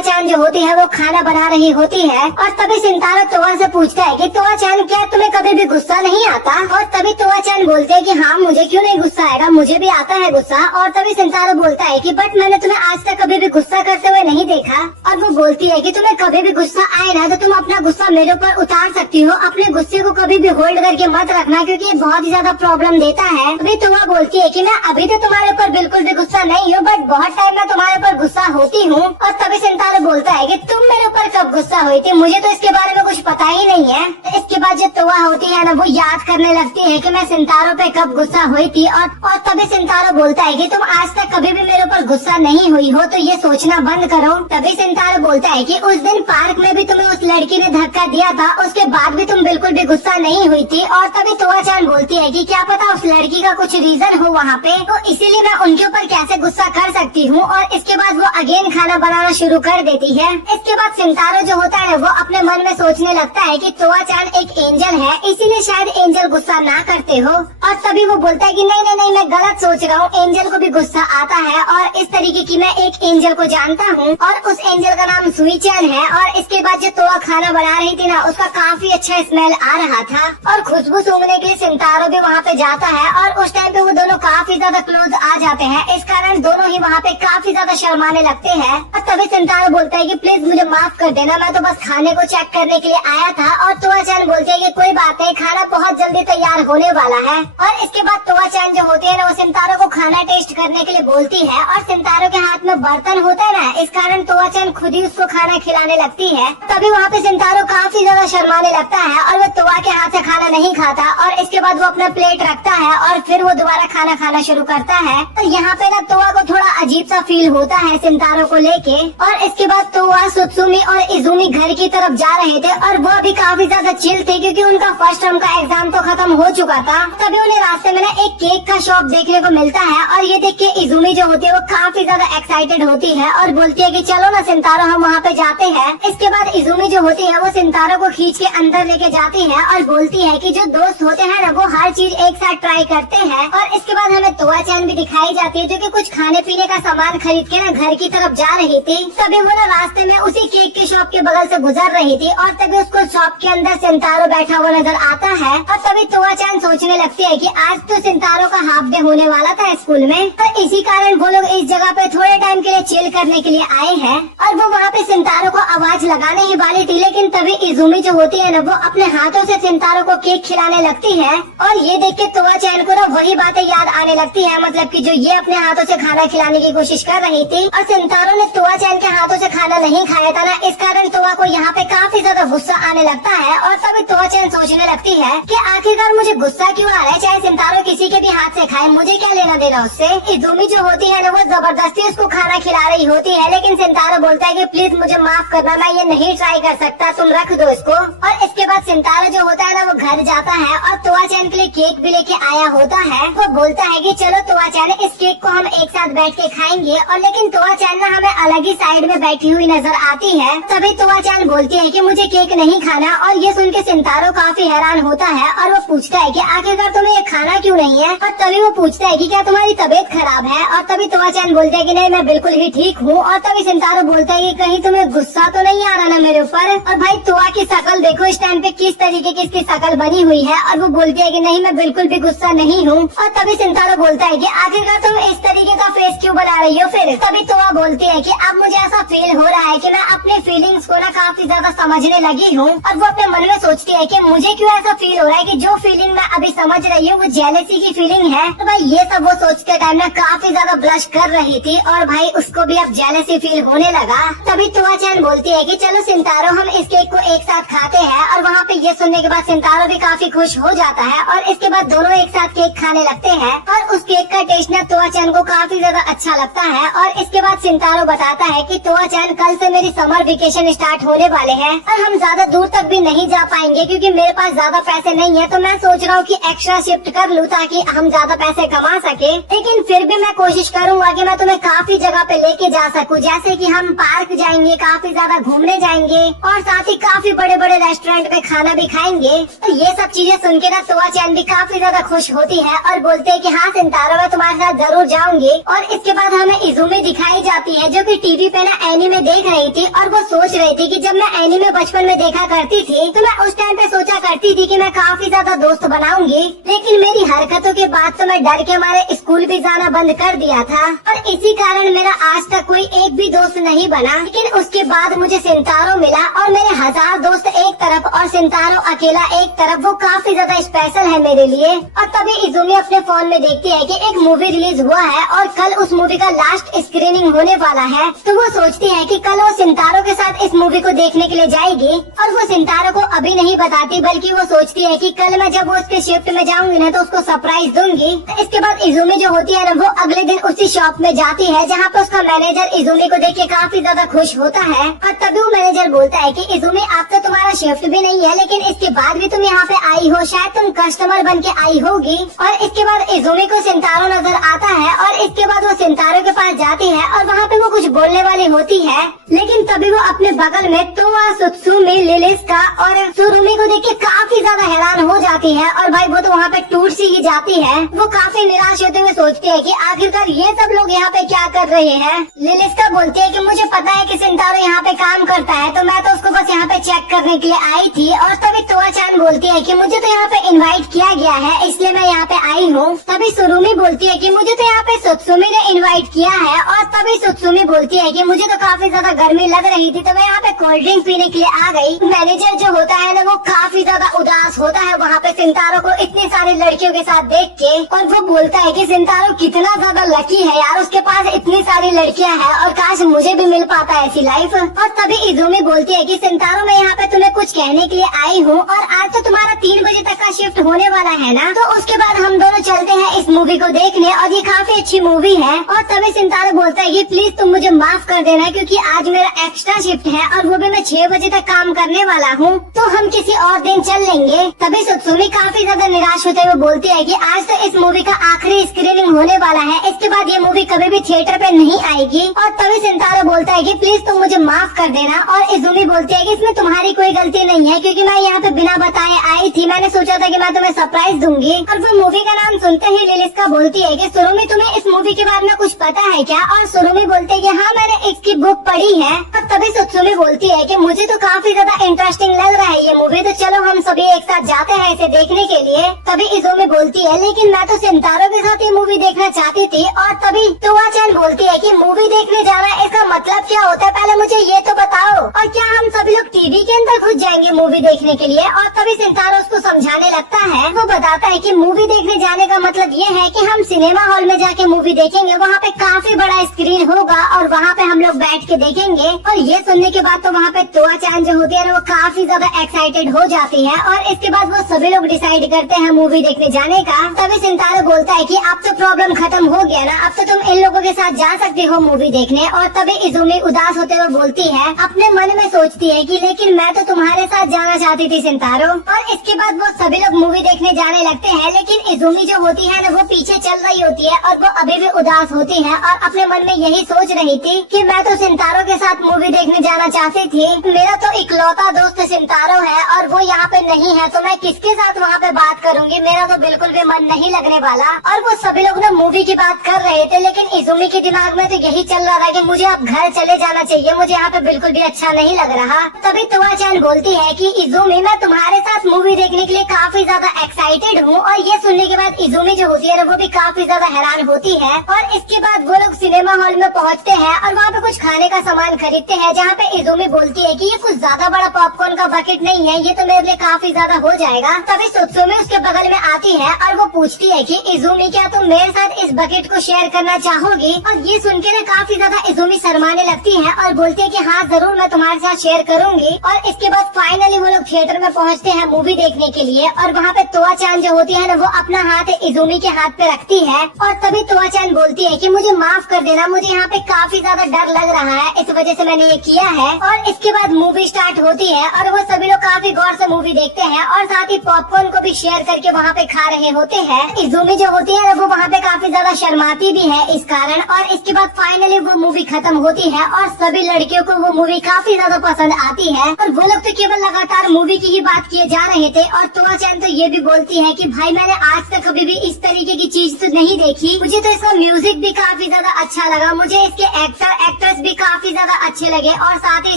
चांद जो होती है वो खाना बना रही होती है और तभी सिंतारा तोआ से पूछता है कि तोआ चांद क्या तुम्हें कभी भी गुस्सा नहीं आता? और तभी तोआ चांद बोलते हैं कि हाँ मुझे क्यों नहीं गुस्सा आएगा, मुझे भी आता है गुस्सा। और तभी सिंतारा बोलता है कि बट मैंने तुम्हें आज तक कभी भी गुस्सा करते हुए नहीं देखा। और वो बोलती है कि तुम्हें कभी भी गुस्सा आए ना तो तुम अपना गुस्सा मेरे ऊपर उतार सकती हो, अपने गुस्से को कभी भी होल्ड करके मत रखना क्योंकि ये बहुत ही ज्यादा प्रॉब्लम देता है। तभी तोआ बोलती है कि मैं अभी तो तुम्हारे ऊपर बिल्कुल भी गुस्सा नहीं हूँ, बट बहुत टाइम में तुम्हारे ऊपर गुस्सा होती हूँ। और तभी सिंतारा बोलता है कि तुम मेरे ऊपर कब गुस्सा हुई थी, मुझे तो इसके बारे में कुछ पता ही नहीं है। इसके बाद जो तोआ होती है ना वो याद करने लगती है कि मैं सिंतारों पे कब गुस्सा हुई थी। और तभी सिंतारा बोलता है कि तुम आज तक कभी भी मेरे ऊपर गुस्सा नहीं हुई हो तो ये सोचना बंद करो। तभी सिंतारा बोलता है कि उस दिन पार्क में भी तुम्हें उस लड़की ने धक्का दिया था, उसके बाद भी तुम बिल्कुल भी गुस्सा नहीं हुई थी। और तभी तोआ चांद बोलती है कि क्या पता उस लड़की का कुछ रीजन हो वहाँ पे, तो इसीलिए मैं उनके ऊपर कैसे गुस्सा कर सकती हूँ। और इसके बाद वो अगेन खाना बनाना शुरू कर देती है। इसके बाद सिंतारा जो होता है वो अपने मन में सोचने लगता है कि तोआ चांद एक एंजल है, इसीलिए शायद एंजल गुस्सा ना करते हो। और तभी वो बोलता है कि नहीं नहीं नहीं, मैं गलत सोच रहा हूँ, एंजल को भी गुस्सा आता है। और इस तरीके की मैं एक एंजल को जानता हूँ और उस एंजल का नाम सुईचैन है। और इसके बाद जो तोआ खाना बना रही थी ना उसका काफी अच्छा स्मेल आ रहा था और खुशबू सूंघने के लिए सिंतारा भी वहाँ पे जाता है। और उस टाइम पे वो दोनों काफी ज्यादा क्लोज आ जाते हैं, इस कारण दोनों ही वहाँ पे काफी ज्यादा शर्माने लगते हैं। और तभी सिंतारा बोलता है कि प्लीज मुझे माफ कर देना, मैं तो बस खाने को चेक करने के लिए आया था। और तोआ चांद बोलते है कि कोई बात नहीं, खाना बहुत जल्दी तैयार होने वाला है। और इसके बाद तोआ चांद जो होती है ना वो सिंतारा को खाना टेस्ट करने के लिए बोलती है। और सिंतारा के हाथ में बर्तन होता है ना, इस कारण तोआ चांद खुद ही उसको खाना खिलाने लगती है। तभी वहाँ पे सिंतारा काफी ज्यादा शर्माने लगता है और वो तोआ के हाथ से खाना नहीं खाता। और इसके बाद वो अपना प्लेट रखता है और फिर वो दोबारा खाना खाना शुरू करता है। और यहाँ पे ना तोआ को थोड़ा अजीब सा फील होता है सिंतारा को लेके। और इसके बाद तोआ, सुत्सुमी और इजुमी घर की तरफ जा रहे थे और वो भी काफी ज्यादा चिल थे क्योंकि उनका फर्स्ट टर्म का एग्जाम तो खत्म हो चुका था। तभी उन्हें रास्ते में ना एक केक का शॉप देखने को मिलता है और ये देख के इजुमी जो होती है वो काफी ज्यादा एक्साइटेड होती है और बोलती है कि चलो ना सिंतारा हम वहाँ पे जाते हैं। इसके बाद इजुमी जो होती है वो सिंतारा को खींच के अंदर लेके जाती है और बोलती है कि जो दोस्त होते हैं ना वो हर चीज एक साथ ट्राई करते हैं। और इसके बाद हमें तोआ चांद भी दिखाई जाती है जो कि कुछ खाने पीने का सामान खरीद के ना घर की तरफ जा रही थी। तभी वो ना रास्ते में उसी केक की शॉप के बगल से गुजर रही थी और तभी उसको शॉप के अंदर सिंतारो बैठा हुआ नजर आता है। और तभी तोआ चांद सोचने लगती है कि आज तो सिंतारो का हाफ डे होने वाला था स्कूल में, तो इसी कारण वो लोग इस जगह पे थोड़े टाइम के लिए चिल करने के लिए आए हैं। और वो वहाँ पे सिंतारो को आवाज लगाने ही वाली थी, लेकिन तभी इजुमी जो होती है ना वो अपने हाथों से सिंतारो को केक खिलाने लगती है। और ये देख के तोआ चांद को ना वही बातें याद आने लगती है, मतलब कि जो ये अपने हाथों से खाना खिलाने की कोशिश कर रही थी। और सिंतारो ने तोआ चांद के हाथों से खाना नहीं खाया था ना, इस कारण तोआ को यहाँ पे काफी ज्यादा गुस्सा आने लगता है। और तभी तोआ चांद सोचने लगती है कि आखिरकार मुझे गुस्सा क्यों आ रहा है, चाहे सिंतारो किसी के भी हाथ से खाए, मुझे क्या लेना देना उससे। इजुमी जो होती है ना वो जबरदस्ती उसको खाना खिला रही होती है, लेकिन सिंतारो बोलता है कि प्लीज मुझे माफ करना, मैं ये नहीं ट्राई कर सकता, तुम रख दो इसको। और इसके बाद सिंतारो जो होता है ना वो घर जाता है और तोआ चांद के लिए केक भी लेके आया होता है। वो बोलता है कि चलो तोआ चांद इस केक को हम एक साथ बैठ के खाएंगे। और लेकिन तोआ चांद ना हमें अलग ही साइड में बैठी हुई नजर आती है। तभी तोआ चांद बोलती है कि मुझे केक नहीं खाना। और ये सुन के सिंतारो काफी हैरान होता है और वो पूछता है कि आखिरकार तुम्हें ये खाना क्यों नहीं है। और तभी वो पूछता है कि क्या तुम्हारी तबीयत खराब है। और तभी तोआ चांद बोलते है कि नहीं मैं बिल्कुल ही ठीक हूँ। और तभी सिंतारो बोलता है कि कहीं तुम्हें गुस्सा तो नहीं आ रहा ना मेरे ऊपर। और भाई तोआ की शक्ल देखो इस टाइम पे किस तरीके की इसकी शक्ल बनी हुई है। और वो बोलती है कि नहीं मैं बिल्कुल भी गुस्सा नहीं हूँ। और तभी सिंतारो बोलता है कि आखिरकार तुम इस तरीके का फेस क्यों बना रही हो फिर। तभी तोआ बोलती है कि अब मुझे ऐसा फील हो रहा है कि मैं अपने फीलिंग्स को ना काफी ज्यादा समझने लगी हूँ। और वो अपने मन में सोचती है कि मुझे क्यों ऐसा फील हो रहा है कि जो फीलिंग मैं अभी समझ रही हूँ वो जेलसी की फीलिंग है। तो भाई ये सब वो सोचते टाइम ना काफी ज्यादा ब्लश कर रही थी और भाई उसको भी अब जेलसी फील होने लगा। तभी तोआ चांद बोलती है कि चलो सिंतारो हम इस केक को एक साथ खाते हैं। और वहाँ पे ये सुनने के बाद सिंतारो भी काफी खुश हो जाता है और इसके बाद दोनों एक साथ केक खाने लगते हैं। और उस केक का टेस्ट ना तोआ चांद को काफी ज्यादा अच्छा लगता है। और इसके बाद सिंतारो बताता है कि तोआ चांद कल से मेरी समर वेकेशन स्टार्ट होने वाले हैं और हम ज्यादा दूर तक भी नहीं जा पाएंगे क्योंकि मेरे पास ज्यादा पैसे नहीं है। तो मैं सोच रहा हूँ कि एक्स्ट्रा शिफ्ट कर लूँ ताकि हम ज्यादा पैसे कमा सके, लेकिन फिर भी मैं कोशिश करूंगा कि मैं तुम्हें काफी जगह पे लेके जा सकूं, जैसे कि हम पार्क जाएंगे, काफी ज्यादा घूमने जाएंगे और साथ ही काफी बड़े बड़े रेस्टोरेंट में खाना भी खाएंगे। तो ये सब चीजें सुन के ना तोआ चांद भी काफी ज्यादा खुश होती है और बोलते है कि हाँ सिंतारो मैं तुम्हारे साथ जरूर जाऊंगी। और इसके उसके बाद हमें इज़ूमी दिखाई जाती है जो कि टीवी पे ना एनीमे देख रही थी और वो सोच रही थी कि जब मैं एनीमे बचपन में देखा करती थी तो मैं उस टाइम पे सोचा करती थी कि मैं काफी ज्यादा दोस्त बनाऊंगी, लेकिन मेरी हरकतों के बाद तो मैं डर के हमारे स्कूल भी जाना बंद कर दिया था और इसी कारण मेरा आज तक कोई एक भी दोस्त नहीं बना। लेकिन उसके बाद मुझे सिंतारो मिला और मेरे 1000 दोस्त एक तरफ और सिंतारो अकेला एक तरफ, वो काफी ज्यादा स्पेशल है मेरे लिए। और तभी इज़ूमी अपने फोन में देखती है कि एक मूवी रिलीज हुआ है और कल उस मूवी का लास्ट स्क्रीनिंग होने वाला है, तो वो सोचती है कि कल वो सिंतारो के साथ इस मूवी को देखने के लिए जाएगी। और वो सिंतारो को अभी नहीं बताती बल्कि वो सोचती है कि कल मैं जब वो उसके शिफ्ट में जाऊंगी ना तो उसको सरप्राइज दूंगी। तो इसके बाद इज़ूमी जो होती है ना वो अगले दिन उसी शॉप में जाती है जहाँ पे उसका मैनेजर इज़ूमी को देख के काफी ज्यादा खुश होता है। और तभी वो मैनेजर बोलता है कि इज़ूमी अब तो तुम्हारा शिफ्ट भी नहीं है, लेकिन इसके बाद भी तुम यहाँ पे आई हो, शायद तुम कस्टमर बन के आई होगी। और इसके बाद इज़ूमी को सिंतारो नजर आता है और इसके बाद वो सिंतारो के पास जाती है और वहाँ पे वो कुछ बोलने वाली होती है, लेकिन तभी वो अपने बगल में तोआ सुत्सुमी लिलिस्का और सुरुमी को देख के काफी ज्यादा हैरान हो जाती है। और भाई वो तो वहाँ पे टूट सी ही जाती है। वो काफी निराश होते हुए सोचती है कि आखिरकार ये सब लोग यहाँ पे क्या कर रहे हैं। लिलिस्का बोलती है कि मुझे पता है कि सिंतारो यहाँ पे काम करता है, तो मैं तो उसको बस यहाँ पे चेक करने के लिए आई थी। और तभी तोआ चान बोलती है कि मुझे तो यहाँ पे इनवाइट किया गया है, इसलिए मैं यहाँ पे आई हूँ। तभी सुरुमी बोलती है कि मुझे तो यहाँ पे सुत्सुमी ने इनवाइट किया है। और तभी सुत्सुमी बोलती है कि मुझे तो काफी ज्यादा गर्मी लग रही थी, तो मैं यहाँ पे कोल्ड ड्रिंक पीने के लिए आ गई। मैनेजर जो होता है ना वो काफी ज्यादा उदास होता है वहाँ पे सिंतारो को इतनी सारी लड़कियों के साथ देख के, और वो बोलता है कि सिंतारो कितना ज्यादा लकी है यार, उसके पास इतनी सारी लड़कियाँ हैं और काश मुझे भी मिल पाता है ऐसी लाइफ। और तभी इज़ूमी बोलती है कि सिंतारो मैं यहाँ पे तुम्हें कुछ कहने के लिए आई हूँ और आज तो तुम्हारा 3 बजे तक का शिफ्ट होने वाला है ना, तो उसके बाद हम दोनों चलते हैं इस मूवी को देखने और ये काफी अच्छी मूवी है। और तभी सिंतारो बोलता है कि प्लीज तुम मुझे माफ कर देना क्योंकि आज मेरा एक्स्ट्रा शिफ्ट है और वो भी मैं 6 बजे तक काम करने वाला हूँ, तो हम किसी और दिन चल लेंगे। तभी सुत्सुमी काफी ज्यादा निराश होते हुए बोलती है कि आज तो इस मूवी का आखिरी स्क्रीनिंग होने वाला है, इसके बाद ये मूवी कभी भी थिएटर पे नहीं आएगी। और तभी सिंतारो बोलता है कि प्लीज तुम मुझे माफ कर देना। और इज़ूमी बोलती है कि इसमें तुम्हारी कोई गलती नहीं है क्योंकि मैं यहाँ पे बिना बताए आई थी, मैंने सोचा था कि मैं तुम्हें सरप्राइज दूंगी। और वो मूवी का नाम सुनते ही लिलिस्का बोलती है कि सुरुमी तुम्हें इस मूवी के बारे में कुछ पता है क्या? और सुरुमी बोलते है कि हाँ मैंने इसकी बुक पढ़ी है। और तभी सुत्सुमी बोलती है कि मुझे तो काफी ज्यादा इंटरेस्टिंग लग रहा है ये मूवी, तो चलो हम सभी एक साथ जाते हैं इसे देखने के लिए। तभी इज़ूमी बोलती है लेकिन मैं तो सिंतारो के साथ ये मूवी देखना चाहती थी। और तभी तोआ चान बोलती है कि मूवी देखने जाना इसका मतलब क्या होता है, पहले मुझे ये तो बताओ, और क्या हम सभी लोग टीवी के अंदर घुस जाएंगे मूवी देखने के लिए? और तभी सिंतारो उसको समझाने लगता है। वो बताता है कि मूवी देखने जाने का मतलब ये है कि हम सिनेमा हॉल में जाके मूवी देखेंगे, वहाँ पे काफी बड़ा स्क्रीन होगा और वहाँ पे हम लोग बैठ के देखेंगे। और ये सुनने के बाद तो वहाँ पे तोआ चान जो होती है ना वो काफी ज्यादा एक्साइटेड हो जाती है। और इसके बाद वो सभी लोग डिसाइड करते हैं मूवी देखने जाने का। तभी सिंतारो बोलता है कि अब तो प्रॉब्लम खत्म हो गया ना, अब तो तुम इन लोगों के साथ जा सकते हो मूवी देखने। और तभी इज़ूमी उदास होते हुए बोलती है, अपने मन में सोचती है कि लेकिन मैं तो तुम्हारे साथ जाना चाहती थी सिंतारो। और इसके बाद वो सभी लोग मूवी देखने जाने लगते हैं, लेकिन इज़ूमी जो होती है ना वो पीछे चल रही होती है और वो अभी भी उदास होती है और अपने मन में यही सोच रही थी कि मैं तो सिंतारो के साथ मूवी देखने जाना चाहती थी, मेरा तो इकलौता दोस्त सिंतारो है और वो यहाँ पे नहीं है, तो मैं किसके साथ वहाँ पे बात करूंगी, मेरा तो बिल्कुल भी मन नहीं लगने वाला। और वो सभी लोग ना मूवी की बात कर रहे थे, लेकिन इज़ूमी के दिमाग में तो यही चल रहा था कि मुझे अब घर चले जाना चाहिए, मुझे यहाँ पे बिल्कुल भी अच्छा नहीं लग रहा। तभी तोआ चान बोलती है कि इज़ूमी मैं तुम्हारे साथ मूवी देखने के लिए काफी ज्यादा एक्साइटेड हूँ। और ये सुनने के बाद इज़ूमी जो होती है ना वो भी काफी ज्यादा हैरान होती है। और इसके बाद वो लोग सिनेमा हॉल में पहुँचते हैं और वहाँ पे कुछ खाने का सामान खरीदते हैं, जहाँ पे इज़ूमी बोलती है कि ये कुछ ज्यादा बड़ा पॉपकॉर्न का बकेट नहीं है, ये तो मेरे लिए काफी ज्यादा हो जाएगा। तभी सुत्सुमी उसके बगल में आती है और वो पूछती है कि इज़ूमी क्या तुम मेरे साथ इस बकेट को शेयर करना चाहोगी? और ये सुन के ना काफी ज्यादा इज़ूमी शर्माने लगती है और बोलती है कि हाँ जरूर मैं तुम्हारे साथ शेयर करूंगी। और इसके बाद फाइनली वो लोग थिएटर में पहुंचते हैं मूवी देखने के लिए। और वहाँ पे तोआ चान जो होती है ना वो अपना हाथ इज़ूमी के हाथ पे रखती है। और तभी तोआ चान बोलती है कि मुझे माफ कर देना, मुझे यहाँ पे काफी ज्यादा डर लग रहा है, इस वजह से मैंने ये किया है। और इसके बाद मूवी स्टार्ट होती है और वो सभी लोग काफी गौर से मूवी देखते हैं और साथ ही पॉपकॉर्न को भी शेयर करके वहाँ पे खा रहे होते हैं। इज़ूमी जो होती है वो वहाँ पे काफी ज्यादा शर्माती भी है इस कारण। कारण। और इसके बाद फाइनली वो मूवी खत्म होती है और सभी लड़कियों को वो मूवी काफी ज्यादा पसंद आती है। और वो लोग तो केवल लगातार मूवी की ही बात किए जा रहे थे। और तोआ चैन तो ये भी बोलती है कि भाई मैंने आज तक कभी भी इस तरीके की चीज तो नहीं देखी। मुझे तो इसका म्यूजिक भी काफी ज्यादा अच्छा लगा, मुझे इसके एक्टर एक्ट्रेस भी काफी ज्यादा अच्छे लगे और साथ ही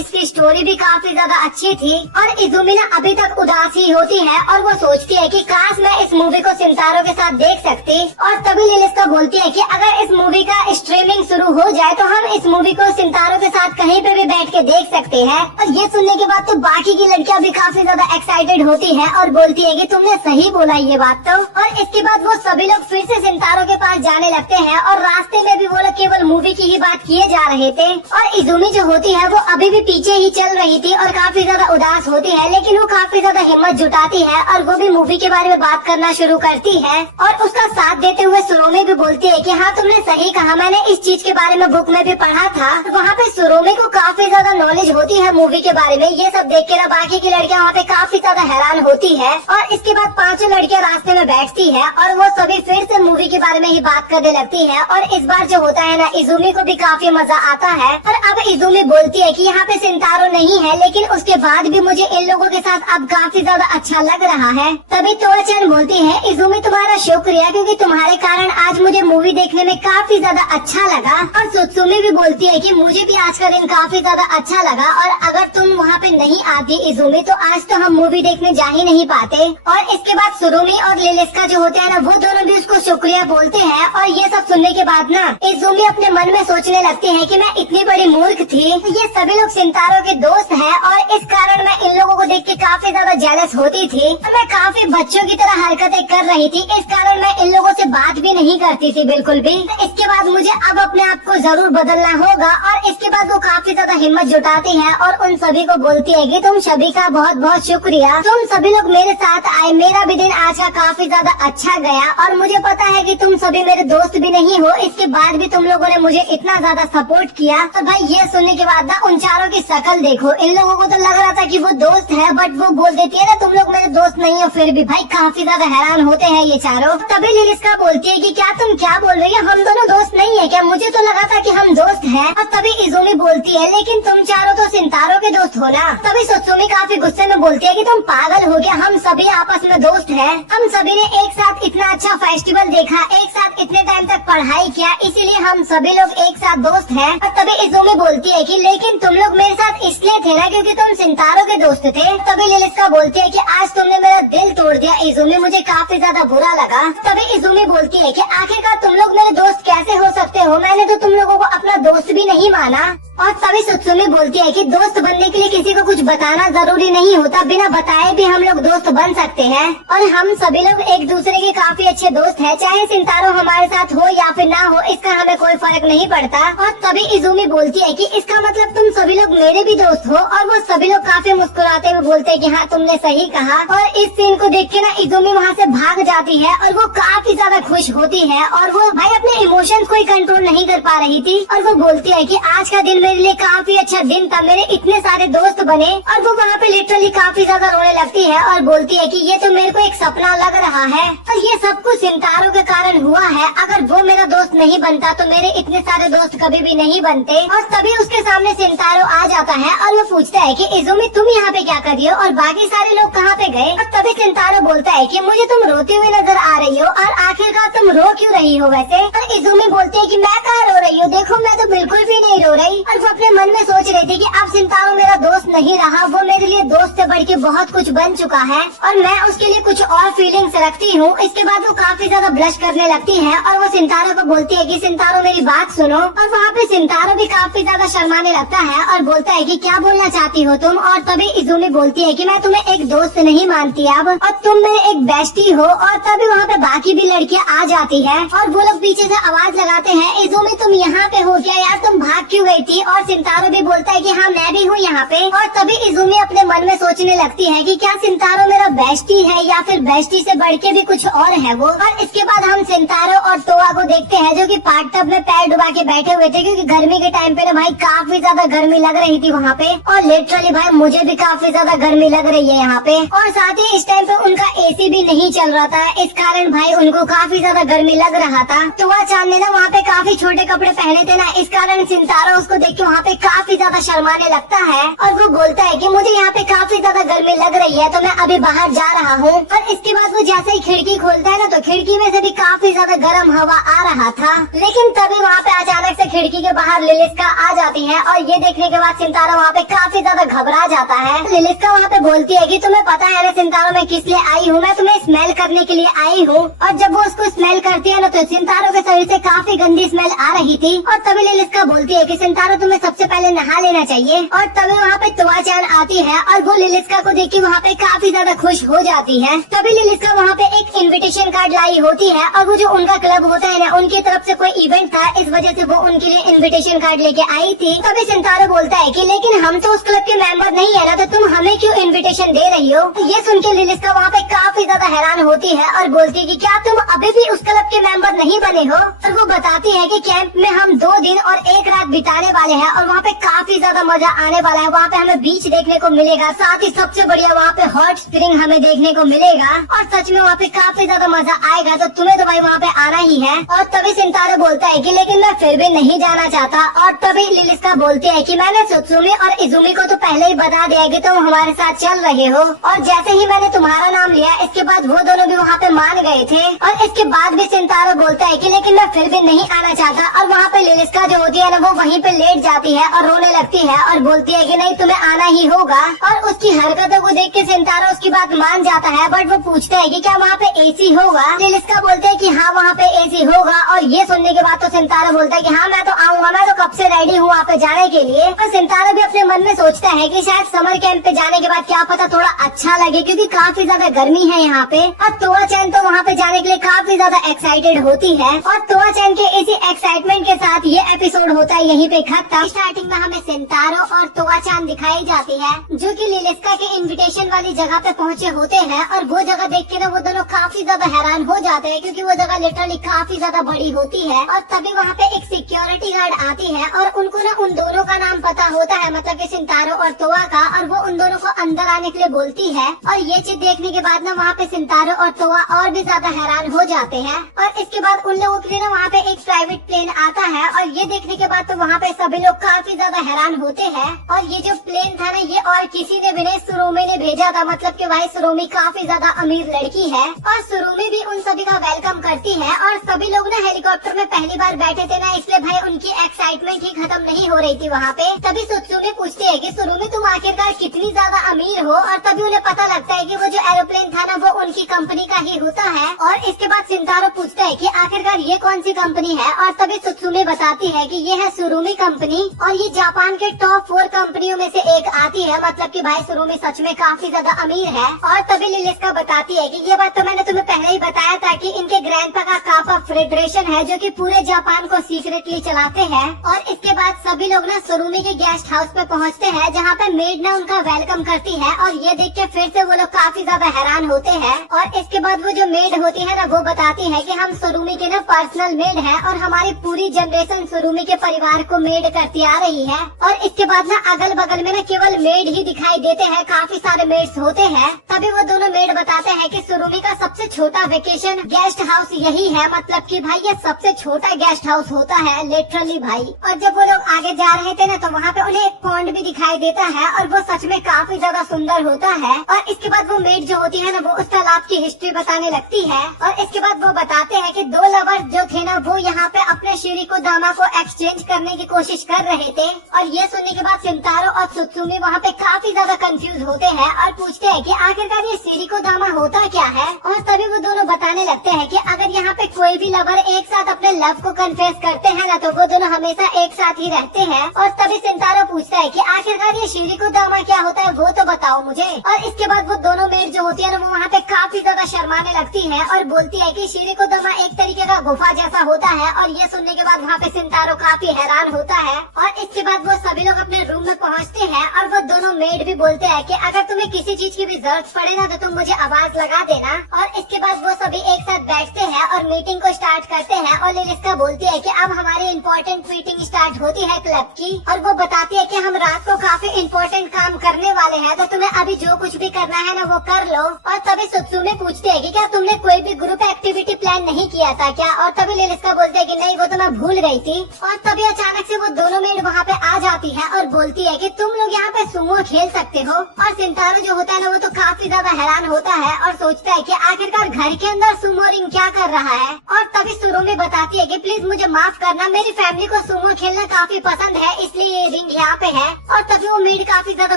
इसकी स्टोरी भी काफी ज्यादा अच्छी थी। और इज़ुमी ना अभी तक उदास ही होती है और वो सोचती है कि काश मैं इस मूवी को सितारों के साथ देख सकती। और तभी लिलिस्का बोलती है कि अगर इस मूवी का स्ट्रीमिंग शुरू हो जाए तो हम इस मूवी को सितारों के साथ कहीं पे भी बैठ के देख सकते हैं। और ये सुनने के बाद तो बाकी की लड़कियां भी काफी ज्यादा एक्साइटेड होती है और बोलती है कि तुमने सही बोला ये बात तो। और इसके बाद वो सभी लोग फिर से सितारों के पास जाने लगते हैं और रास्ते में भी वो लोग केवल मूवी की ही बात किए जा रहे थे। और इज़ुमी जो होती है वो अभी भी पीछे ही चल रही थी और काफी ज्यादा उदास होती है, लेकिन वो काफी ज्यादा हिम्मत जुटाती है और वो भी मूवी के बारे में बात करना शुरू करती है। और उसका साथ देते हुए सुरोमे भी बोलती है कि हाँ तुमने सही कहा, मैंने इस चीज के बारे में बुक में भी पढ़ा था। वहाँ पे सुरोमे को काफी ज्यादा नॉलेज होती है मूवी के बारे में। ये सब देख के ना बाकी की लड़कियां वहाँ पे काफी ज्यादा हैरान होती है। और इसके बाद पांचों लड़कियां रास्ते में बैठती है और वो सभी फिर से मूवी के बारे में ही बात करने लगती है। और इस बार जो होता है ना, इज़ुमी को भी काफी मजा आता है। और अब इज़ुमी बोलती है कि यहाँ पे सितारो नहीं है, लेकिन उसके बाद भी मुझे इन लोगों के साथ अब काफी ज्यादा अच्छा लग रहा है। तभी तोआ चैन बोलती है इज़ुमी तुम्हारा शुक्रिया, क्योंकि तुम्हारे कारण आज मुझे मूवी देखने में काफी ज्यादा अच्छा लगा। और सुत्सुमी भी बोलती है कि मुझे भी आज का दिन काफी ज्यादा अच्छा लगा और अगर तुम वहाँ पे नहीं आती इज़ुमी तो आज तो हम मूवी देखने जा ही नहीं पाते। और इसके बाद सुरुमी और लिलिस्का जो होते हैं ना, वो दोनों भी उसको शुक्रिया बोलते हैं। और ये सब सुनने के बाद ना इज़ुमी अपने मन में सोचने लगती है कि मैं इतनी बड़ी मूर्ख थी। ये सभी लोग सितारों के दोस्त हैं और इस कारण मैं इन लोगों को देख के काफी ज्यादा जेलस होती थी और मैं काफी बच्चों की तरह हरकतें कर रही थी। इस कारण मैं इन लोगों से बात भी नहीं करती थी बिल्कुल भी। इसके बाद मुझे अब अपने आप को जरूर बदलना होगा। और इसके बाद वो काफी ज्यादा हिम्मत जुटाती है और उन सभी को बोलती है कि तुम सभी का बहुत बहुत शुक्रिया, तुम सभी लोग मेरे साथ आए, मेरा भी दिन आज का काफी ज्यादा अच्छा गया। और मुझे पता है कि तुम सभी मेरे दोस्त भी नहीं हो, इसके बाद भी तुम लोगों ने मुझे इतना ज्यादा सपोर्ट किया। तो भाई ये सुनने के बाद ना उन चारों की शक्ल देखो, इन लोगों को तो लग रहा था कि वो दोस्त है, बट वो बोल देती है ना तुम लोग मेरे दोस्त नहीं हो, फिर भी भाई काफी ज्यादा हैरान होते हैं ये चारों। तभी लिलिस्का बोलती है कि क्या तुम क्या बोल रही हो, हम दोनों दोस्त नहीं है क्या? मुझे तो लगा था कि हम दोस्त हैं। और तभी इज़ुमी बोलती है लेकिन तुम चारों तो सितारों के दोस्त हो ना। तभी सुत्सुमी काफी गुस्से में बोलती है कि तुम पागल हो गया, हम सभी आपस में दोस्त हैं, हम सभी ने एक साथ इतना अच्छा फेस्टिवल देखा, एक साथ इतने टाइम तक पढ़ाई किया, इसीलिए हम सभी लोग एक साथ दोस्त हैं। और तभी इज़ुमी बोलती है कि लेकिन तुम लोग मेरे साथ इसलिए थे ना क्योंकि तुम सितारों के दोस्त थे। तभी लिलिस्का बोलती है कि आज तुमने मेरा दिल तोड़ दिया इज़ुमी, मुझे काफी ज्यादा बुरा लगा। तभी इज़ुमी बोलती है कि आखिरकार तुम लोग मेरे दोस्त कैसे हो सकते हो, मैंने तो तुम लोगों को अपना दोस्त भी नहीं माना। और तभी सुत्सुमी बोलती है कि दोस्त बनने के लिए किसी को कुछ बताना जरूरी नहीं होता, बिना बताए भी हम लोग दोस्त बन सकते हैं। और हम सभी लोग एक दूसरे के काफी अच्छे दोस्त हैं, चाहे सितारो हमारे साथ हो या फिर ना हो, इसका हमें कोई फर्क नहीं पड़ता। और तभी इज़ुमी बोलती है कि इसका मतलब तुम सभी लोग मेरे भी दोस्त हो। और वो सभी लोग काफी मुस्कुराते हुए बोलते हैं कि हाँ तुमने सही कहा। और इस सीन को देख के ना इज़ुमी वहाँ से भाग जाती है और वो काफी ज्यादा खुश होती है और वो भाई अपने इमोशंस को कंट्रोल नहीं कर पा रही थी। और वो बोलती है कि आज का दिन मेरे लिए काफी अच्छा दिन था, मेरे इतने सारे दोस्त बने। और वो वहाँ पे लिटरली काफी ज्यादा रोने लगती है और बोलती है कि ये तो मेरे को एक सपना लग रहा है और ये सब कुछ सितारों के कारण हुआ है। अगर वो मेरा दोस्त नहीं बनता तो मेरे इतने सारे दोस्त कभी भी नहीं बनते। और तभी उसके सामने सितारो आ जाता है और वो पूछता है कि इज़ुमी तुम यहाँ पे क्या कर रही हो और बाकी सारे लोग कहाँ पे गए? और तभी सितारो बोलता है कि मुझे तुम रोती हुई नजर आ रही हो और आखिरकार तुम रो क्यों रही हो वैसे? और इज़ुमी बोलती है कि मैं कहाँ रो रही हूँ, देखो मैं तो बिल्कुल भी नहीं रो रही। और वो अपने मन में सोच रही थी कि अब सितारो मेरा दोस्त नहीं रहा, वो मेरे लिए दोस्त से बढ़ के बहुत कुछ बन चुका है और मैं उसके लिए कुछ और फीलिंग्स रखती हूँ। इसके बाद वो काफी ज्यादा ब्लश करने लगती है और वो सितारो को बोलती है कि सितारो मेरी बात सुनो। और वहाँ पे सितारो भी काफी ज्यादा शर्माने लगता है और बोलता है कि क्या बोलना चाहती हो तुम? और तभी इज़ुमी बोलती है कि मैं तुम्हें एक दोस्त नहीं मानती अब, और तुम मेरे एक बेस्टी हो। और तभी वहाँ पे बाकी भी लड़कियाँ आ जाती है और वो लोग पीछे से आवाज लगाते हैं, इज़ुमी तुम यहाँ पे हो क्या यार, तुम भाग क्यों गई थी? और सितारो भी बोलता है कि हाँ मैं भी हूँ यहाँ पे। और तभी इजुमी अपने मन में सोचने लगती है कि क्या सिंतारो मेरा बेस्टी है या फिर बेस्टी से बढ़ के भी कुछ और है वो। और इसके बाद हम सिंतारो और तोआ को देखते हैं जो कि पार्ट टब में पैर डुबा के बैठे हुए थे, क्योंकि गर्मी के टाइम पे ना भाई काफी ज्यादा गर्मी लग रही थी वहाँ पे। और लिटरली भाई मुझे भी काफी ज्यादा गर्मी लग रही है यहाँ पे। और साथ ही इस टाइम पे उनका एसी भी नहीं चल रहा था, इस कारण भाई उनको काफी ज्यादा गर्मी लग रहा था। तोआ चान ने ना वहाँ पे काफी छोटे कपड़े पहने थे ना, इस कारण सिंतारो उसको देख के वहाँ पे काफी ज्यादा शर्माने लगता है और वो बोलता है कि मुझे यहाँ पे काफी ज्यादा गर्मी लग रही है तो मैं अभी बाहर जा रहा हूँ। और इसके बाद वो जैसे ही खिड़की खोलता है ना तो खिड़की में से भी काफी ज्यादा गर्म हवा आ रहा था। लेकिन तभी वहाँ पे अचानक से खिड़की के बाहर लिलिस्का आ जाती है और ये देखने के बाद सिंतारो वहाँ पे काफी ज्यादा घबरा जाता है। लिलिस्का वहाँ पे बोलती है कि तुम्हें पता है ना सिंतारो मैं किस लिए आई हूँ, मैं तुम्हें स्मेल करने के लिए आई हूँ। और जब वो उसको स्मेल करती है ना तो सिंतारो के शरीर से काफी गंदी स्मेल आ रही थी। और तभी लिलिस्का बोलती है कि सिंतारो तुम्हें सबसे पहले नहा लेना चाहिए। और तभी वहाँ पे तोआ चान आती है और वो लिलिस्का को देख के वहाँ पे काफी ज्यादा खुश हो जाती है। तभी लिलिस्का वहाँ पे एक इनविटेशन कार्ड लाई होती है और वो जो उनका क्लब होता है ना उनकी तरफ से कोई इवेंट था, इस वजह से वो उनके लिए इनविटेशन कार्ड लेके आई थी। तभी सिंतारो बोलता है कि लेकिन हम तो उस क्लब के मेंबर नहीं है ना, तो तुम हमें क्यों इनविटेशन दे रही हो। ये सुन के लिलिस्का वहाँ पे काफी ज्यादा हैरान होती है और बोलती है कि क्या तुम अभी भी उस क्लब के मेंबर नहीं बने हो। और वो बताती है कि कैंप में हम 2 दिन और 1 रात बिताने वाले हैं और वहाँ पे काफी ज्यादा मजा आने वाला है। वहाँ पे हमें बीच देखने को मिलेगा, साथ ही सबसे बढ़िया वहाँ पे हॉट स्प्रिंग हमें देखने को मिलेगा और सच में वहाँ पे काफी ज्यादा मजा आएगा, तो तुम्हें तो भाई वहाँ पे आना ही है। और तभी सिंतारो बोलता है कि लेकिन मैं फिर भी नहीं जाना चाहता। और तभी लिलिस्का बोलती है कि मैंने सुत्सुमी और इजुमी को तो पहले ही बता दिया कि तुम हमारे साथ चल रहे हो, और जैसे ही मैंने तुम्हारा नाम लिया इसके बाद वो दोनों भी वहाँ पे मान गए थे। और इसके बाद भी सिंतारो बोलता है कि लेकिन मैं फिर भी नहीं आना चाहता। और वहाँ पे लिलिस्का जो होती है ना वो वहीं पे लेट जाती है और रोने लगती है और बोलती है कि नहीं तुम्हें आना ही होगा। और उसकी हरकतों को देख के सिंतारो उसकी बात मान जाता है, बट वो पूछता है कि क्या वहाँ पे एसी होगा। लिलिस्का बोलते है कि हाँ वहाँ पे एसी होगा। और ये सुनने के बाद तो सिंतारो बोलता है कि हाँ मैं तो आऊँगा, मैं तो कब से रेडी हूँ वहाँ पे जाने के लिए। और सिंतारो भी अपने मन में सोचता है कि शायद समर कैंप पे जाने के बाद क्या पता थोड़ा अच्छा लगे, क्योंकि काफी ज्यादा गर्मी है यहाँ पे। और तोआ चैन तो वहाँ पे जाने के लिए काफी ज्यादा एक्साइटेड होती है। और तोआ चैन के इसी एक्साइटमेंट के साथ ये एपिसोड होता है यहीं पे खत्म। स्टार्टिंग में हमें सिंतारो और तोआ चान दिखाई जाती है जो कि लिलिस्का के इनविटेशन वाली जगह पे पहुँचे होते हैं। और वो जगह देख के ना वो दोनों काफी ज्यादा हैरान हो जाते हैं, क्योंकि वो जगह लिटरली काफी ज्यादा बड़ी होती है। और तभी वहाँ पे एक सिक्योरिटी गार्ड आती है और उनको ना उन दोनों का नाम पता होता है, मतलब कि सिंतारो और तोआ का। और वो उन दोनों को अंदर आने के लिए बोलती है। और ये चीज देखने के बाद ना वहाँ पे सिंतारो और तोआ और भी ज्यादा हैरान हो जाते हैं। और इसके बाद उन लोगों के लिए ना वहाँ पे एक प्राइवेट प्लेन आता है। और ये देखने के बाद तो वहाँ पे सभी लोग काफी ज्यादा हैरान होते हैं। और ये जो प्लेन था ना ये और किसी ने भी नहीं, सुरुमी ने भेजा था, मतलब कि भाई सुरुमी काफी ज्यादा अमीर लड़की है और सुरुमी भी उन सभी का वेलकम करती है। और सभी लोग ना हेलीकॉप्टर में पहली बार बैठे थे ना, इसलिए भाई उनकी एक्साइटमेंट ही खत्म नहीं हो रही थी वहाँ पे। तभी सुत्सुमी पूछती है कि सुरुमी तुम आखिरकार कितनी ज्यादा अमीर हो। और तभी उन्हें पता लगता है कि वो जो एरोप्लेन था ना वो उनकी कंपनी का ही होता है। और इसके बाद सिंतारो पूछता है कि आखिरकार ये कौन सी कंपनी है। और तभी सुत्सुमी बताती है कि ये है सुरुमी कंपनी और ये जापान के टॉप 4 कंपनियों में से एक आती है, मतलब कि भाई सुरुमी सच में काफी ज्यादा अमीर है। और तभी लिलिस्का बताती है कि ये बात तो मैंने तुम्हें पहले ही बताया था कि इनके ग्रैंडपा का कापा फेडरेशन है जो कि पूरे जापान को सीक्रेटली चलाते हैं। और इसके बाद सभी लोग ना सुरुमी के गेस्ट हाउस पे पहुंचते हैं, जहाँ पे मेड ना उनका वेलकम करती है। और ये देख के फिर से वो लोग काफी ज्यादा हैरान होते हैं। और इसके बाद वो जो मेड होती है ना वो बताती है कि हम सुरुमी के ना पर्सनल मेड है और हमारी पूरी जनरेशन सुरुमी के परिवार को मेड करती आ रही है। और इसके बाद ना अगल बगल में ना केवल मेड ही दिखाई देते हैं, काफी सारे मेड्स होते हैं। तभी वो दोनों मेड बताते हैं कि सुरुमी का सबसे छोटा वेकेशन गेस्ट हाउस यही है, मतलब कि भाई ये सबसे छोटा गेस्ट हाउस होता है लिटरली भाई। और जब वो लोग आगे जा रहे थे ना तो वहाँ पे उन्हें एक पॉन्ड भी दिखाई देता है और वो सच में काफी ज्यादा सुंदर होता है। और इसके बाद वो मेड जो होती है ना वो उस तालाब की हिस्ट्री बताने लगती है। और इसके बाद वो बताते हैं कि 2 लवर्स जो थे ना वो यहाँ पे अपने शिरिको दामा को एक्सचेंज करने की कोशिश कर रहे थे। और ये सुनने के बाद सिंतारो और सुत्सुमी वहाँ पे काफी ज्यादा कंफ्यूज होते हैं और पूछते हैं कि आखिरकार ये शिरिको दामा होता क्या है। और तभी वो दोनों बताने लगते हैं कि अगर यहाँ पे कोई भी लवर एक साथ अपने लव को कन्फेस करते हैं ना तो वो दोनों हमेशा एक साथ ही रहते हैं। और तभी सिंतारो पूछता है कि आखिरकार ये शिरिकुदामा क्या होता है वो तो बताओ मुझे। और इसके बाद वो दोनों मेड जो होती है ना वो वहाँ पे काफी ज्यादा शर्माने लगती है और बोलती है कि शिरिकुदामा एक तरीके का गुफा जैसा होता है। और ये सुनने के बाद वहाँ पे सिंतारो काफी हैरान होता है। और इसके बाद वो सभी लोग अपने रूम में पहुँचते हैं और वो दोनों मेड भी बोलते हैं कि अगर तुम्हें किसी चीज की भी जरूरत पड़े ना तो तुम मुझे आवाज लगा देना। और इसके बाद वो सभी एक साथ बैठते हैं और मीटिंग को स्टार्ट करते हैं। और लिलिस्का बोलती है कि अब हमारी इम्पोर्टेंट मीटिंग स्टार्ट होती है क्लब की। और वो बताती है कि हम रात को काफी इम्पोर्टेंट काम करने वाले हैं, तो तुम्हें अभी जो कुछ भी करना है ना वो कर लो। और तभी सुत्सुमे पूछते है कि क्या तुमने कोई भी ग्रुप एक्टिविटी प्लान नहीं किया था क्या। और तभी लिलिस्का बोलते है कि नहीं वो तो मैं भूल गई थी। और तभी अचानक से वो दोनों मेड वहाँ पे आ जाती है और बोलती है कि तुम लोग यहाँ पे सुमो खेल सकते हो। और सिंतारो जो होता है ना वो तो काफी ज्यादा हैरान होता है और सोचता है कि आखिरकार घर के अंदर सुमो रिंग क्या कर रहा है। और तभी सुरुमी बताती है कि प्लीज मुझे माफ करना, मेरी फैमिली को सुमो खेलना काफी पसंद है इसलिए ये रिंग यहाँ पे है। और तभी वो मेड काफी ज्यादा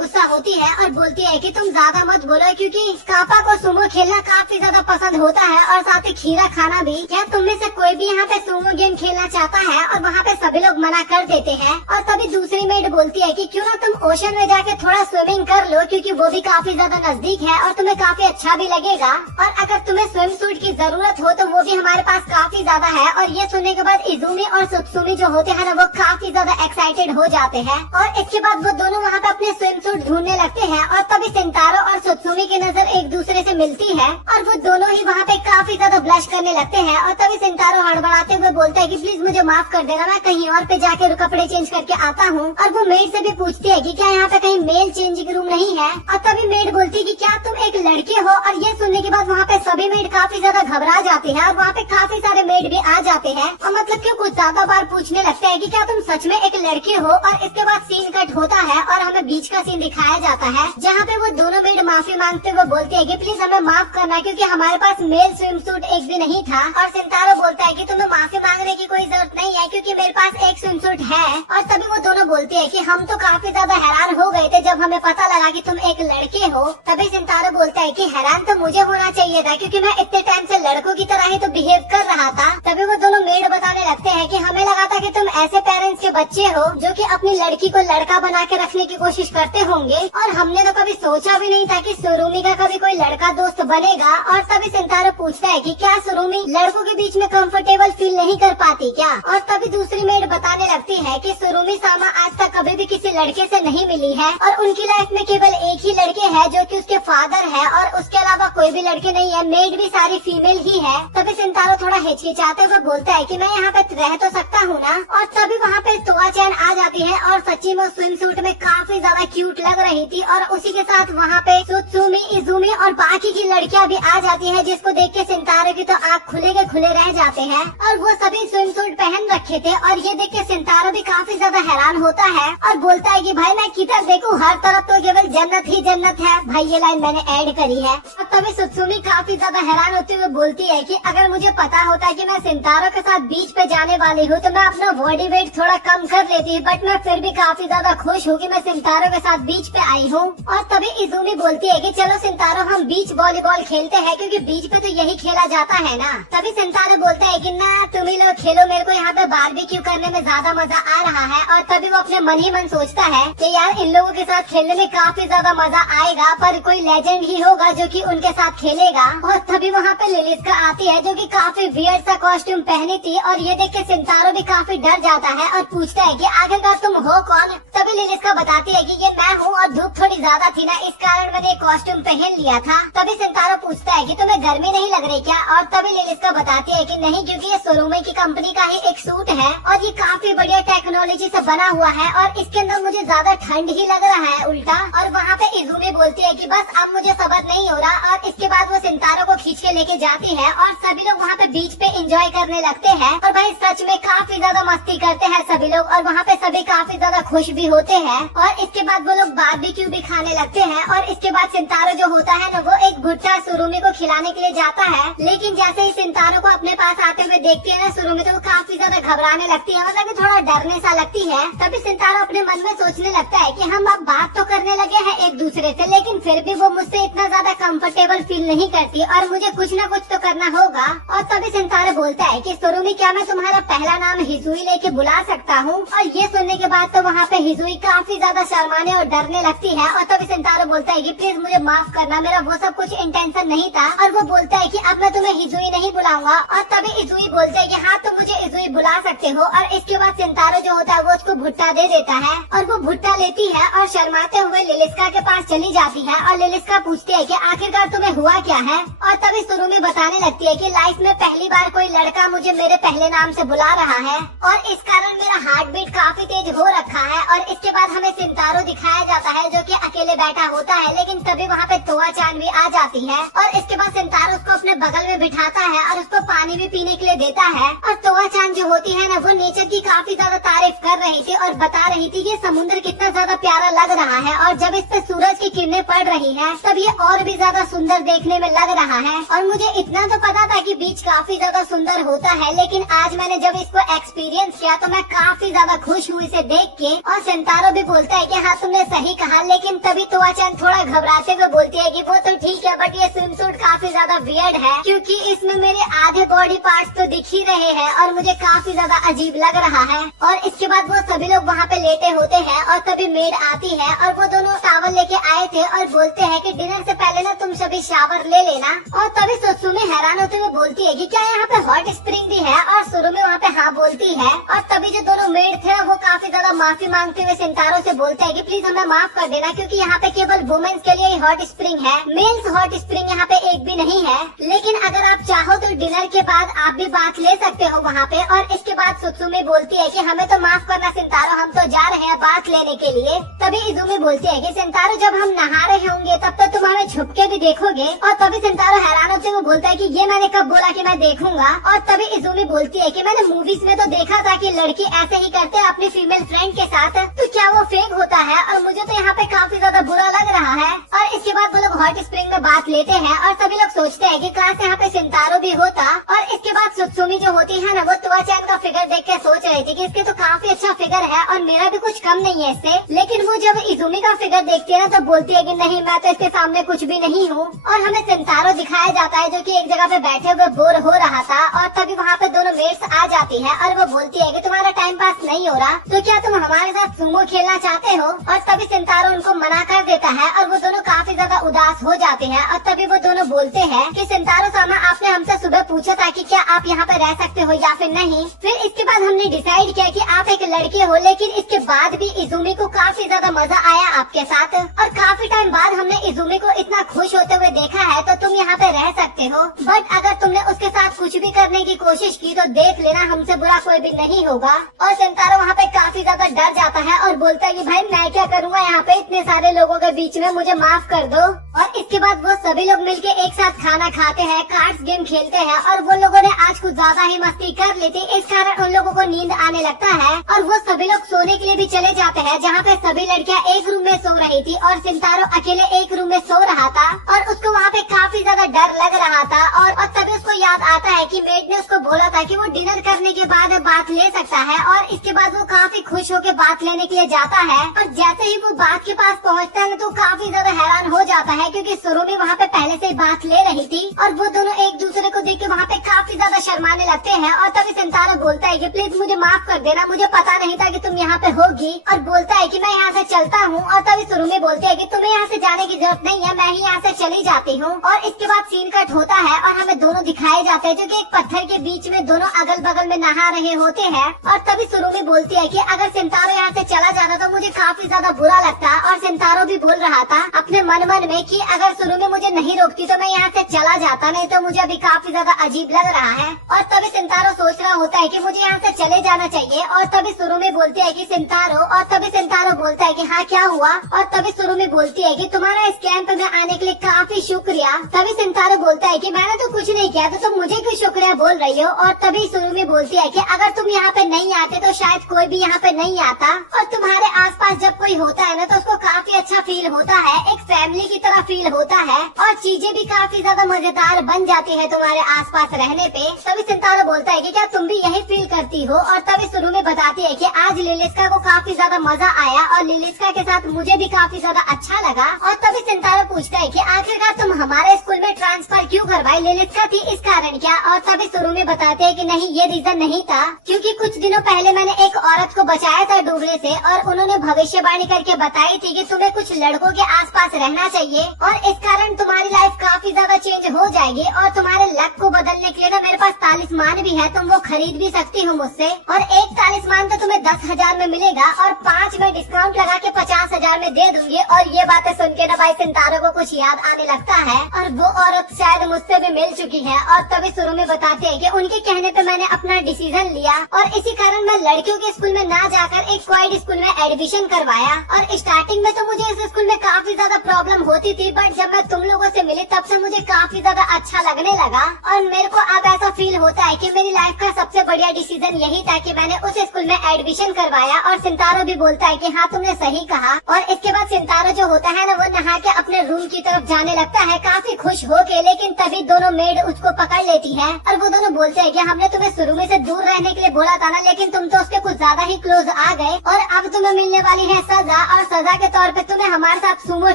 गुस्सा होती है और बोलती है कि तुम ज्यादा मत बोलो क्योंकि कापा को सुमो खेलना काफी ज्यादा पसंद होता है और साथ ही खीरा खाना भी। क्या तुम में से कोई भी यहाँ पे सुमो गेम खेलना चाहता है। और वहाँ पे सभी लोग मना कर देते हैं। और तभी दूसरी मेड बोलती है कि क्यों ना तुम ओशन में जाके थोड़ा स्विमिंग कर लो क्योंकि वो भी काफी ज्यादा नजदीक है और तुम्हें काफी अच्छा भी लगेगा। और अगर तुम्हें स्विम सूट की जरूरत हो तो वो भी हमारे पास काफी ज्यादा है। और ये सुनने के बाद इजुमी और सुत्सुमी जो होते हैं ना वो काफी ज्यादा एक्साइटेड हो जाते हैं। और इसके बाद वो दोनों वहाँ पे अपने स्विम सूट ढूंढने लगते हैं। और तभी सिंतारो और सुत्सुमी की नजर एक दूसरे से मिलती है और वो दोनों ही वहाँ पे काफी ज्यादा ब्लश करने लगते हैं। और तभी सिंतारो हड़बड़ाते हुए बोलता है कि प्लीज मुझे माफ कर देना, मैं कहीं और पे जाके कपड़े चेंज करके आता हूँ। और वो मेड से भी पूछती है कि क्या यहाँ पे कहीं मेल चेंजिंग रूम नहीं है। और तभी मेड बोलती है कि क्या तुम एक लड़के हो। और ये सुनने के बाद वहाँ पे सभी मेड काफी ज्यादा घबरा जाते हैं और वहाँ पे काफी सारे मेड भी आ जाते हैं और मतलब कि कुछ ज्यादा बार पूछने लगते हैं कि क्या तुम सच में एक लड़के हो। और इसके बाद सीन कट होता है और हमें बीच का सीन दिखाया जाता है जहाँ पे वो दोनों मेड माफी मांगते हुए बोलते हैं कि प्लीज हमें माफ करना क्योंकि हमारे पास मेल स्विम सूट एक भी नहीं था। और सिंतारो बोलता है कि तुम्हें माफी मांगने की कोई जरूरत नहीं है क्योंकि मेरे पास एक स्विम सूट है। और तभी वो दोनों बोलते हैं कि हम तो काफी ज्यादा हैरान हो गए थे जब हमें पता लगा कि तुम एक लड़के हो। तभी सिंतारो बोलता है कि हैरान तो मुझे होना चाहिए था क्योंकि मैं इतने टाइम से लड़कों की तरह ही तो बिहेव कर रहा था। तभी वो दोनों मेड बताने लगते हैं कि हमें लगा था कि तुम ऐसे पेरेंट्स के बच्चे हो जो कि अपनी लड़की को लड़का बना के रखने की कोशिश करते होंगे। और हमने तो कभी सोचा भी नहीं था कि सुरुमी का कभी कोई लड़का दोस्त बनेगा। और तभी सिंतारो पूछता है कि क्या सुरुमी लड़कों के बीच में कंफर्टेबल फील नहीं कर पाती क्या। और तभी दूसरी मेड बताने लगती है कि सुरुमी सामा आज तक कभी भी किसी लड़के से नहीं मिली है और उनकी लाइफ में केवल एक ही लड़के है जो कि उसके फादर है और उसके अलावा कोई भी लड़के नहीं है, मेड भी सारी फीमेल ही है। तभी सिंतारो थोड़ा हिचकिचाते हुए बोलता है कि मैं यहाँ पे रह तो सकता हूँ ना। और तभी वहाँ पे तोआ चैन आ जाती है और सच्ची में स्विम सूट में काफी ज्यादा क्यूट लग रही थी। और उसी के साथ वहाँ पे सुत्सुमी, इजुमी और बाकी की लड़कियाँ भी आ जाती है जिसको देख के सिंतारो की तो आँख खुले के खुले रह जाते हैं। और वो सभी स्विम सूट पहन रखे थे और ये देख के सिंतारो भी काफी ज्यादा हैरान होता है और बोलता है कि भाई मैं किधर देखूं, हर तरफ तो केवल जन्नत ही जन्नत है। भाई ये लाइन मैंने ऐड करी है। और तभी सुत्सुमी काफी ज्यादा हैरान होते हुए बोलती है कि अगर मुझे पता होता कि मैं सिंतारो के साथ बीच पे जाने वाली हूँ तो मैं अपना बॉडी वेट थोड़ा कम कर लेती, बट मैं फिर भी काफी ज्यादा खुश हूँ कि मैं सिंतारो के साथ बीच पे आई हूँ। और तभी इजुमी बोलती है कि चलो सिंतारो हम बीच वॉलीबॉल खेलते हैं क्योंकि बीच पे तो यही खेला जाता है ना। तभी सिंतारो बोलता है कि ना तुम ही लोग खेलो, मेरे को यहाँ पे बारबेक्यू करने में ज्यादा मजा आ रहा है। और तभी वो अपने मन ही मन सोचता है कि यार इन लोगों के साथ खेलने में काफी ज्यादा मजा आएगा, पर कोई लेजेंड ही होगा जो कि उनके साथ खेलेगा। और तभी वहाँ पे लिलिस्का आती है जो कि काफी वियर्ड सा कॉस्ट्यूम पहनी थी और ये देख के सिंतारो भी काफी डर जाता है और पूछता है कि आखिरकार तुम हो कौन। तभी लिलिस्का बताती है कि ये मैं हूँ और धूप थोड़ी ज्यादा थी ना इस कारण मैंने कॉस्ट्यूम पहन लिया था। तभी सिंतारो पूछता है कि तुम्हें गर्मी नहीं लग रही क्या। और तभी लिलिस्का बताती है कि नहीं क्योंकि ये सुरुमी की कंपनी का ही एक सूट है और ये काफी बढ़िया टेक्नोलॉजी से बना हुआ है और इसके अंदर मुझे ज्यादा ठंड ही लग रहा है उल्टा। और वहाँ पे इजुमी बोलती है कि बस अब मुझे सब्र नहीं हो रहा। और इसके बाद वो सिंतारो को खींच के लेके जाती है और सभी लोग वहाँ पे बीच पे एंजॉय करने लगते हैं। और भाई सच में काफी ज्यादा मस्ती करते हैं सभी लोग और वहाँ पे सभी काफी ज्यादा खुश भी हो होते हैं और इसके बाद वो लोग बारबेक्यू भी खाने लगते हैं। और इसके बाद सिंतारो जो होता है ना वो एक भुट्टा सुरुमी को खिलाने के लिए जाता है, लेकिन जैसे ही सिंतारो को अपने पास आते हुए देखती है ना सुरुमी, तो वो काफी ज्यादा घबराने लगती है, मतलब कि थोड़ा डरने सा लगती है। तभी सिंतारो अपने मन में सोचने लगता है कि हम अब बात तो करने लगे हैं एक दूसरे से, लेकिन फिर भी वो मुझसे इतना ज्यादा कंफर्टेबल फील नहीं करती और मुझे कुछ न कुछ तो करना होगा। और तभी सिंतारो बोलता है कि सुरुमी क्या मैं तुम्हारा पहला नाम हिजुई लेके बुला सकता हूँ। और ये सुनने के बाद तो वहाँ पे हिजुई काफी ज्यादा शर्माने और डरने लगती है। और तभी सिंतारो बोलता है कि प्लीज मुझे माफ करना, मेरा वो सब कुछ इंटेंशन नहीं था। और वो बोलता है कि अब मैं तुम्हें हिजुई नहीं बुलाऊंगा। और तभी हिजुई बोलता है कि हाँ तुम मुझे हिजुई बुला सकते हो। और इसके बाद सिंतारो जो होता है वो उसको भुट्टा दे देता है और वो भुट्टा लेती है और शर्माते हुए लिलिस्का के पास चली जाती है। और लिलिस्का पूछती है कि आखिरकार तुम्हें हुआ क्या है। और तभी सुरुमी बताने लगती है कि लाइफ में पहली बार कोई लड़का मुझे मेरे पहले नाम से बुला रहा है और इस कारण मेरा हार्ट बीट काफी तेज हो रखा है। और इसके बाद हमें सिंतारो दिखाया जाता है जो कि अकेले बैठा होता है, लेकिन तभी वहाँ पे तोआ चान भी आ जाती है। और इसके बाद सिंतारो उसको अपने बगल में बिठाता है और उसको पानी भी पीने के लिए देता है। और तोआ चान जो होती है ना वो नेचर की काफी ज्यादा तारीफ कर रही थी और बता रही थी कि समुद्र कितना ज्यादा प्यारा लग रहा है और जब इस पे सूरज की किरणें पड़ रही है तब ये और भी ज्यादा सुंदर देखने में लग रहा है। और मुझे इतना तो पता था कि बीच काफी ज्यादा सुंदर होता है, लेकिन आज मैंने जब इसको एक्सपीरियंस किया तो मैं काफी ज्यादा खुश हुई इसे देख के। और सिंतारो भी बोलता है कि हाँ तुमने सही कहा, लेकिन तभी तोआ चान थोड़ा घबराते हुए बोलती है कि वो तो ठीक है बट ये स्विम सूट काफी ज्यादा वियर्ड है क्योंकि इसमें मेरे आधे बॉडी पार्ट्स तो दिख ही रहे हैं और मुझे काफी ज्यादा अजीब लग रहा है। और इसके बाद वो सभी लोग वहाँ पे लेटे होते हैं और तभी मेड आती है और वो दोनों टावल लेके आए थे और बोलते हैं कि डिनर से पहले ना तुम सभी शावर ले लेना। और तभी सुसुमी हैरान होते हुए बोलती है कि क्या यहाँ पे हॉट स्प्रिंग भी है, और सुरुमी वहाँ पे हाँ बोलती है। और तभी जो दोनों मेड थे वो काफी ज्यादा माफी मांगते हुए सिंतारो से बोलते हैं कि प्लीज हमें माफ कर देना क्योंकि यहाँ पे केवल वुमेन्स के लिए हॉट स्प्रिंग है, मेल्स हॉट स्प्रिंग यहाँ पे एक भी नहीं है। लेकिन अगर आप चाहो तो डिनर के बाद आप भी बात ले सकते हो वहाँ पे। और इसके बाद सुत्सुमी बोलती है कि हमें तो माफ करना सिंतारो, हम तो जा रहे हैं बात लेने के लिए। तभी इजुमी बोलती है कि सिंतारो जब हम नहा रहे होंगे तब तो तुम हमें छुप के भी देखोगे। और तभी सिंतारो हैरान होते हुए बोलता है कि ये मैंने कब बोला कि मैं देखूंगा। और तभी इजुमी बोलती है कि मैंने मूवीज में तो देखा था कि लड़की ऐसे ही करते हैं अपनी फीमेल फ्रेंड के साथ, तो क्या वो फेक होता है? और मुझे तो यहाँ पे काफी ज्यादा बुरा लग रहा है। और इसके बाद वो लोग हॉट स्प्रिंग में बात लेते हैं और सभी लोग सोचते हैं कि काश यहाँ पे सिंतारो भी होता। और इसके बाद सुत्सुमी जो होती है ना वो तोआ चान का फिगर देख के सोच रही थी कि इसके तो काफी अच्छा फिगर है और मेरा भी कुछ कम नहीं है इससे। लेकिन वो जब इजुमी का फिगर देखती है ना तो बोलती है कि नहीं मैं तो इसके सामने कुछ भी नहीं हूँ। और हमें सिंतारो दिखाया जाता है जो कि एक जगह पे बैठे हुए बोर हो रहा था। और तभी वहाँ पे दोनों मेट्स आ जाती है और वो बोलती है कि तुम्हारा टाइम पास नहीं हो रहा तो क्या तुम हमारे साथ सुमो खेलना चाहते हो? और तभी सिंतारो उनको मना कर देता है और वो दोनों काफी ज्यादा उदास हो जाते हैं। और तभी वो दोनों बोलते हैं कि सिंतारो सामा आपने हमसे सुबह पूछा था कि क्या आप यहाँ पे रह सकते हो या फिर नहीं। फिर इसके बाद हमने डिसाइड किया कि आप एक लड़के हो, लेकिन इसके बाद भी इजुमी को काफी ज्यादा मजा आया आपके साथ और काफी टाइम बाद हमने इजुमी को इतना खुश होते हुए देखा है तो तुम यहाँ पे रह सकते हो। बट अगर तुमने उसके साथ कुछ भी करने की कोशिश की तो देख लेना हमसे बुरा कोई भी नहीं होगा। और सिंतारो वहाँ पे काफी ज्यादा डर जाता है और बोलता है कि भाई मैं क्या करूँगा यहाँ पे इतने सारे लोगों के बीच में, मुझे माफ कर दो। और इसके बाद वो सभी लोग मिलके एक साथ खाना खाते हैं, कार्ड्स गेम खेलते हैं और वो लोगों ने आज कुछ ज्यादा ही मस्ती कर ली थी, इस कारण उन लोगों को नींद आने लगता है और वो सभी लोग सोने के लिए भी चले जाते हैं जहाँ पे सभी लड़कियाँ एक रूम में सो रही थी और सिंतारो अकेले एक रूम में सो रहा था। और उसको वहाँ पे काफी ज्यादा डर लग रहा था और तभी उसको याद आता है कि मेड ने उसको बोला था कि वो डिनर करने के बाद बात ले सकता है। और इसके बाद वो काफी खुश होकर बात लेने के लिए जाता है और जैसे ही वो बात के पास पहुँचता है तो काफी ज्यादा हैरान हो जाता है क्योंकि सुरुमी वहाँ पे पहले से बात ले रही थी और वो दोनों एक दूसरे को देख के वहाँ पे काफी ज्यादा शर्माने लगते हैं। और तभी सिंतारो बोलता है कि प्लीज मुझे माफ कर देना, मुझे पता नहीं था कि तुम यहाँ पे होगी। और बोलता है कि मैं यहाँ से चलता हूँ। और तभी सुरुमी बोलती है कि तुम्हें यहाँ से जाने की जरूरत नहीं है, मैं ही यहाँ से चली जाती हूँ। और इसके बाद सीन कट होता है और हमें दोनों दिखाए जाते हैं जो कि एक पत्थर के बीच में दोनों अगल बगल में नहा रहे होते हैं। और तभी सुरुमी बोलती है कि अगर सिंतारो यहाँ से चला जाता तो मुझे काफी ज्यादा बुरा लगता। और सिंतारो सिंतारो भी बोल रहा था अपने मन में कि अगर शुरू में मुझे नहीं रोकती तो मैं यहाँ से चला जाता, नहीं तो मुझे अभी काफी ज्यादा अजीब लग रहा है। और तभी सिंतारो सोच रहा होता है कि मुझे यहाँ से चले जाना चाहिए। और तभी शुरू में बोलती है कि सिंतारो, और तभी सिंतारो बोलता है कि हाँ क्या हुआ। और तभी शुरू में बोलती है कि तुम्हारा इस कैंप में आने के लिए काफी शुक्रिया। तभी सिंतारो बोलता है कि मैंने तो कुछ नहीं किया, तो तुम मुझे क्यों शुक्रिया बोल रही हो। और तभी शुरू में बोलती है कि अगर तुम यहाँ पे नहीं आते तो शायद कोई भी यहाँ पे नहीं आता। और तुम्हारे आसपास जब कोई होता है ना तो उसको काफी अच्छा फील होता है, एक फैमिली की तरह फील होता है और चीजें भी काफी ज्यादा मजेदार बन जाती है तुम्हारे आसपास रहने पे। तभी सिंतारो बोलता है कि क्या तुम भी यही फील करती हो। और तभी शुरू में बताती है कि आज लिलिस्का को काफी ज्यादा मजा आया और लिलिस्का के साथ मुझे भी काफी ज्यादा अच्छा लगा। और तभी सिंतारो पूछता है कि आखिरकार तुम हमारे स्कूल में ट्रांसफर क्यों करवाई, लिलिस्का थी इस कारण क्या। और तभी शुरू में बताते हैं कि नहीं, ये रीजन नहीं था, क्योंकि कुछ दिनों पहले मैंने एक औरत को बचाया था डूबने से और उन्होंने भविष्यवाणी करके बताई थी कि तुम्हें कुछ लड़कों के आसपास रहना चाहिए और इस कारण तुम्हारी लाइफ काफी ज्यादा चेंज हो जाएगी। और तुम्हारे लक को बदलने के लिए ना मेरे पास तालिस्मान भी है, तुम वो खरीद भी सकती हो मुझसे। और एक तालिस्मान तो तुम्हें 10,000 में मिलेगा और 5 में डिस्काउंट लगा के 50,000 में दे दूंगी। और ये बातें सुन के ना भाई सिंतारो को कुछ याद आने लगता है और वो औरत शायद मुझसे भी मिल चुकी है। और तभी शुरू में बताते हैं कि उनके कहने पे मैंने अपना डिसीजन लिया और इसी कारण मैं लड़कियों के स्कूल में ना जाकर एक क्वाइट स्कूल में एडमिशन करवाया। और स्टार्टिंग में तो मुझे इस स्कूल में काफी ज्यादा प्रॉब्लम होती थी, बट जब मैं तुम लोगों से मिली तब से मुझे काफी ज्यादा अच्छा लगने लगा। और मेरे को अब ऐसा फील होता है कि मेरी लाइफ का सबसे बढ़िया डिसीजन यही था कि मैंने उस स्कूल में एडमिशन करवाया। और सिंतारो भी बोलता है कि हाँ तुमने सही कहा। और इसके बाद सिंतारो जो होता है ना वो नहा के अपने रूम की तरफ जाने लगता है काफी खुश होके, लेकिन तभी दोनों मेड उसको पकड़ लेती है और वो दोनों बोलते हैं कि हमने तुम्हें शुरू में से दूर रहने के लिए बोला था ना, लेकिन तुम तो उसके कुछ ज्यादा ही क्लोज आ गए और अब तुम्हें मिलने वाली है सजा और सजा के तौर पे तुम्हें हमारे साथ सुमो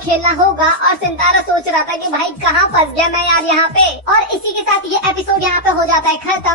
खेलना होगा। और सिंतारो सोच रहा था कि भाई कहाँ फंस गया मैं यार यहाँ पे। और इसी के साथ ये एपिसोड यहाँ पे हो जाता है खत्म।